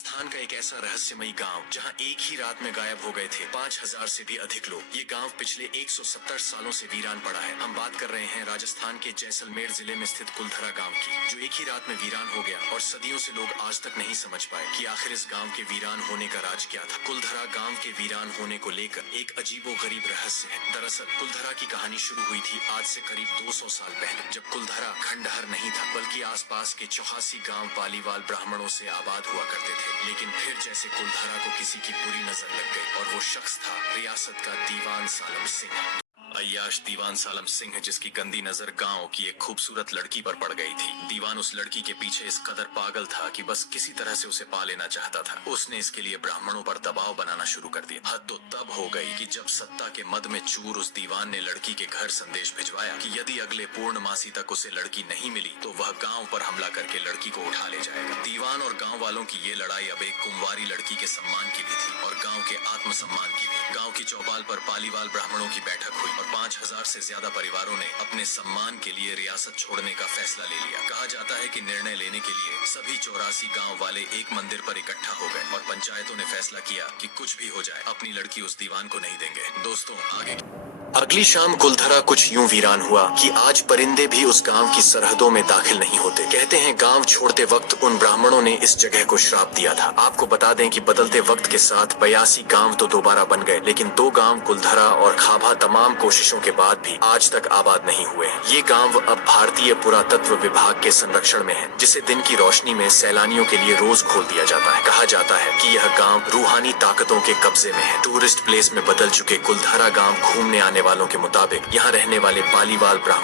राजस्थान का एक ऐसा रहस्यमयी गांव जहां एक ही रात में गायब हो गए थे 5000 से भी अधिक लोग। ये गांव पिछले 170 सालों से वीरान पड़ा है। हम बात कर रहे हैं राजस्थान के जैसलमेर जिले में स्थित कुलधरा गांव की, जो एक ही रात में वीरान हो गया और सदियों से लोग आज तक नहीं समझ पाए कि आखिर इस गाँव के वीरान होने का राज क्या था। कुलधरा गाँव के वीरान होने को लेकर एक अजीबोगरीब रहस्य है। दरअसल कुलधरा की कहानी शुरू हुई थी आज से करीब 200 साल पहले, जब कुलधरा खंडहर नहीं था बल्कि आसपास के 84 गांव पालीवाल ब्राह्मणों से आबाद हुआ करते थे। लेकिन फिर जैसे कुलधरा को किसी की बुरी नजर लग गई और वो शख्स था रियासत का दीवान सालम सिंह। अय्याश दीवान सालम सिंह, जिसकी गंदी नजर गांव की एक खूबसूरत लड़की पर पड़ गई थी। दीवान उस लड़की के पीछे इस कदर पागल था कि बस किसी तरह से उसे पा लेना चाहता था। उसने इसके लिए ब्राह्मणों पर दबाव बनाना शुरू कर दिया। हद तो तब हो गई कि जब सत्ता के मद में चूर उस दीवान ने लड़की के घर संदेश भिजवाया कि यदि अगले पूर्णमासी तक उसे लड़की नहीं मिली तो वह गाँव पर हमला करके लड़की को उठा ले जाएगा। दीवान और गाँव वालों की ये लड़ाई अब एक कुंवारी लड़की के सम्मान की भी थी और गाँव के आत्मसम्मान की भी। गाँव की चौपाल पर पालीवाल ब्राह्मणों की बैठक हुई और 5000 से ज्यादा परिवारों ने अपने सम्मान के लिए रियासत छोड़ने का फैसला ले लिया। कहा जाता है कि निर्णय लेने के लिए सभी 84 गांव वाले एक मंदिर पर इकट्ठा हो गए और पंचायतों ने फैसला किया कि कुछ भी हो जाए अपनी लड़की उस दीवान को नहीं देंगे। दोस्तों, आगे अगली शाम कुलधरा कुछ यूं वीरान हुआ कि आज परिंदे भी उस गांव की सरहदों में दाखिल नहीं होते। कहते हैं गांव छोड़ते वक्त उन ब्राह्मणों ने इस जगह को श्राप दिया था। आपको बता दें कि बदलते वक्त के साथ 82 गांव तो दोबारा बन गए, लेकिन 2 गांव कुलधरा और खाभा तमाम कोशिशों के बाद भी आज तक आबाद नहीं हुए। ये गांव अब भारतीय पुरातत्व विभाग के संरक्षण में है, जिसे दिन की रोशनी में सैलानियों के लिए रोज खोल दिया जाता है। कहा जाता है कि यह गांव रूहानी ताकतों के कब्जे में है। टूरिस्ट प्लेस में बदल चुके कुलधरा गांव घूमने आने वालों के मुताबिक यहाँ रहने वाले पालीवाल ब्राह्मण